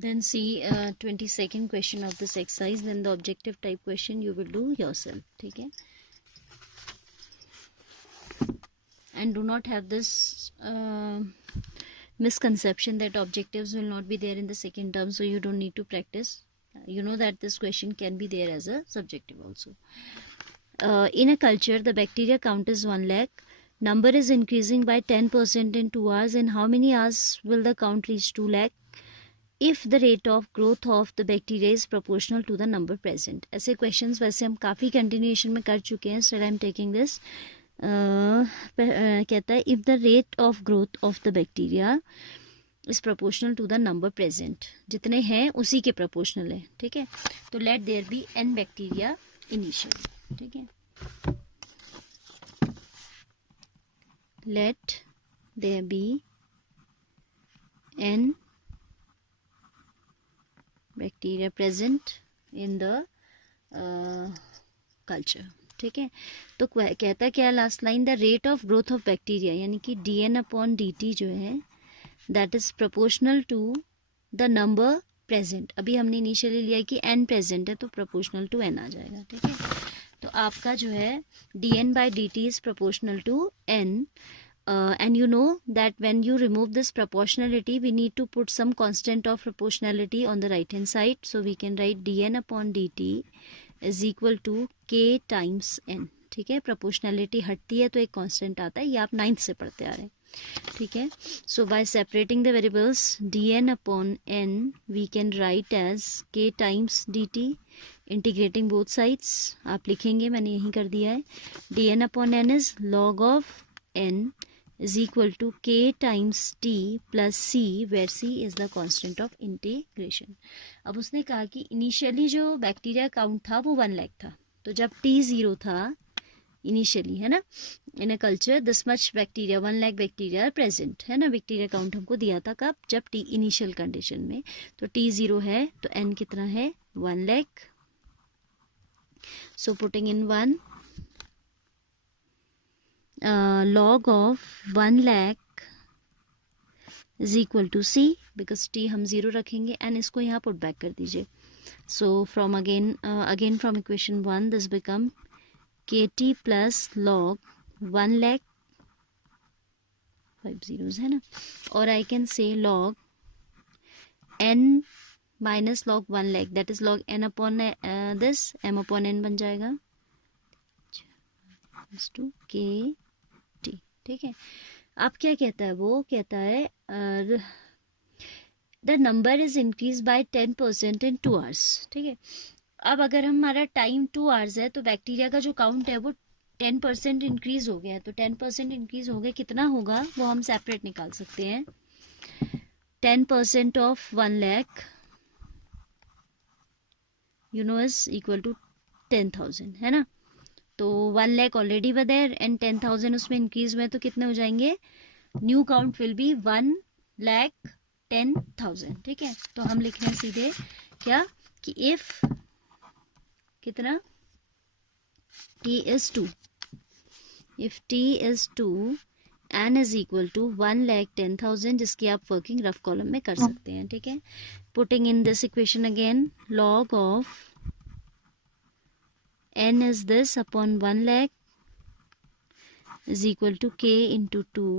Then see 22nd question of this exercise. Then the objective type question you will do yourself. ठीक है. And do not have this misconception that objectives will not be there in the second term, so you don't need to practice. You know that this question can be there as a subjective also. In a culture, the bacteria count is 1 lakh. Number is increasing by 10% in 2 hours. In how many hours will the count reach 2 lakh? If the rate of growth of the bacteria is proportional to the number present. ऐसे questions वैसे हम काफ़ी continuation में कर चुके हैं. Still I am taking this. कहता है if the rate of growth of the bacteria is proportional to the number present. जितने हैं उसी के proportional है. ठीक है. तो let there be n bacteria initially. ठीक है. Let there be n bacteria present in the culture. ठीक है. तो कहता क्या last line, the rate of growth of bacteria यानी कि dn/dt जो है that is proportional to the number present. अभी हमने इनिशियली लिया कि n प्रेजेंट है तो प्रोपोर्शनल टू n आ जाएगा. ठीक है. तो आपका जो है dn/dt is proportional to n. And you know that when you remove this proportionality, we need to put some constant of proportionality on the right hand side. So we can write dn/dt is equal to k times n. ठीक है. proportionality हटती है तो एक constant आता है. ये आप 9th से पढ़ते आ रहे हैं. ठीक है. So by separating the variables dn/n we can write as k times dt. Integrating both sides आप लिखेंगे, मैंने यहीं कर दिया है. dn/n is log of n is equal to k times t plus c, where c is the constant of integration. अब उसने कहा कि इनिशियली जो बैक्टीरिया काउंट था वो 1 लाख था. तो जब t 0 था इनिशियली, है ना, in a culture this much bacteria 1 lakh bacteria present, है ना. बैक्टीरिया काउंट हमको दिया था कब, जब t इनिशियल कंडीशन में. तो t 0 है तो n कितना है 1 lakh. So putting in 1 log of 1 lakh is equal to c, because t हम 0 रखेंगे and इसको यहाँ पुट बैक कर दीजिए. so from again from equation 1 this become kt plus log 1 lakh 5 zeros है ना. और I can say log n minus log 1 lakh, that is log n upon this m upon n बन जाएगा to k. ठीक है. अब क्या कहता है, वो कहता है the number is increase by 10% in 2 hours. ठीक है. अब अगर हमारा टाइम 2 hours है तो बैक्टीरिया का जो काउंट है वो 10% इंक्रीज हो गया है. तो 10% इंक्रीज हो गया, कितना होगा वो हम सेपरेट निकाल सकते हैं. 10% of 1 lakh you know is equal to 10,000, है ना. तो 1 लाख ऑलरेडी वर देयर एंड 10,000 उसमें इंक्रीज हुए तो कितने हो जाएंगे, न्यू काउंट विल बी 1,10,000. ठीक है. तो हम लिख रहे हैं सीधे क्या कि इफ कितना t is 2, if t is 2 n is equal to 1,10,000, जिसकी आप वर्किंग रफ कॉलम में कर सकते हैं. ठीक है. Putting in this equation again, log of n is this upon 1 lakh is equal to k into 2.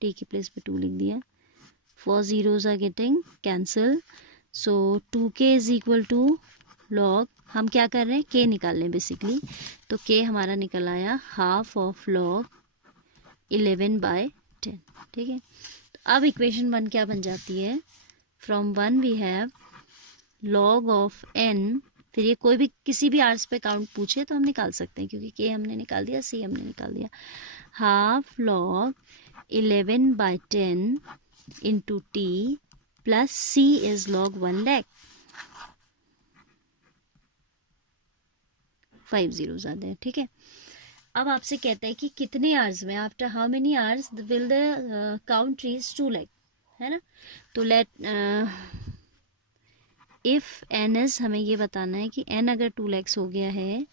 t की प्लेस पे 2 लिख दिया. 4 zeros are getting cancel. so 2k is equal to log, हम क्या कर रहे हैं, k निकाल रहे हैं बेसिकली. तो k हमारा निकल आया हाफ ऑफ log 11/10. ठीक है. तो अब इक्वेशन 1 क्या बन जाती है, from 1 we have log of n. फिर ये कोई भी किसी भी आर्स पे काउंट पूछे तो हम निकाल सकते हैं, क्योंकि के हमने निकाल दिया, सी हमने निकाल दिया. Half log 11/10 into t plus c is log 1 लाख. 5 zeros आते हैं. ठीक है. अब आपसे कहता है कि कितने आवर्स में, after how many hours will the count reach 2 lakh, है ना. तो लेट इफ एन इज, हमें ये बताना है कि एन अगर 2 lakhs हो गया है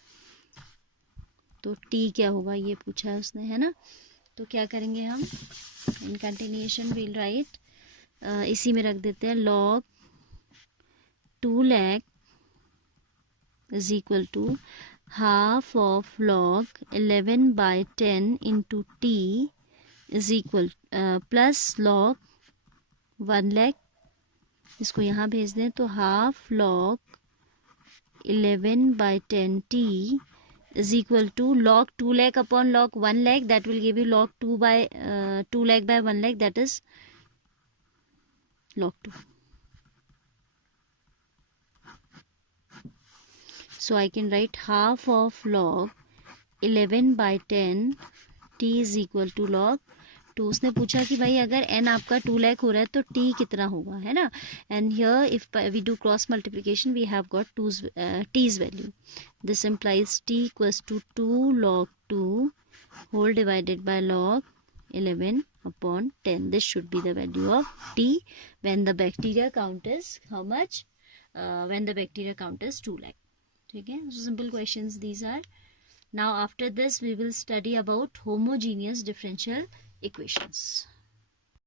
तो टी क्या होगा, ये पूछा है उसने, है ना. तो क्या करेंगे हम, इन कंटिन्यूएशन विल राइट, इसी में रख देते हैं log 2 lakh is equal to half of log 11 by 10 into t is equal plus log 1 lakh, इसको यहाँ भेज दें तो half log 11 by 10 t is equal to log 2 lakh upon log 1 lakh, that will give you log 2 lakh by 1 lakh, that is log 2. So I can write half of log 11 by 10 t is equal to log 2. उसने पूछा कि भाई अगर n आपका 2 लाख हो रहा है तो t कितना होगा, है ना. And here if we do cross multiplication we have got t's value. This implies t equals to 2 log 2 whole divided by log 11 upon 10. This should be the value of t when the bacteria count is how much? When the bacteria count is 2 lakh. ठीक है. So simple questions these are. Now after this we will study about homogeneous differential equations.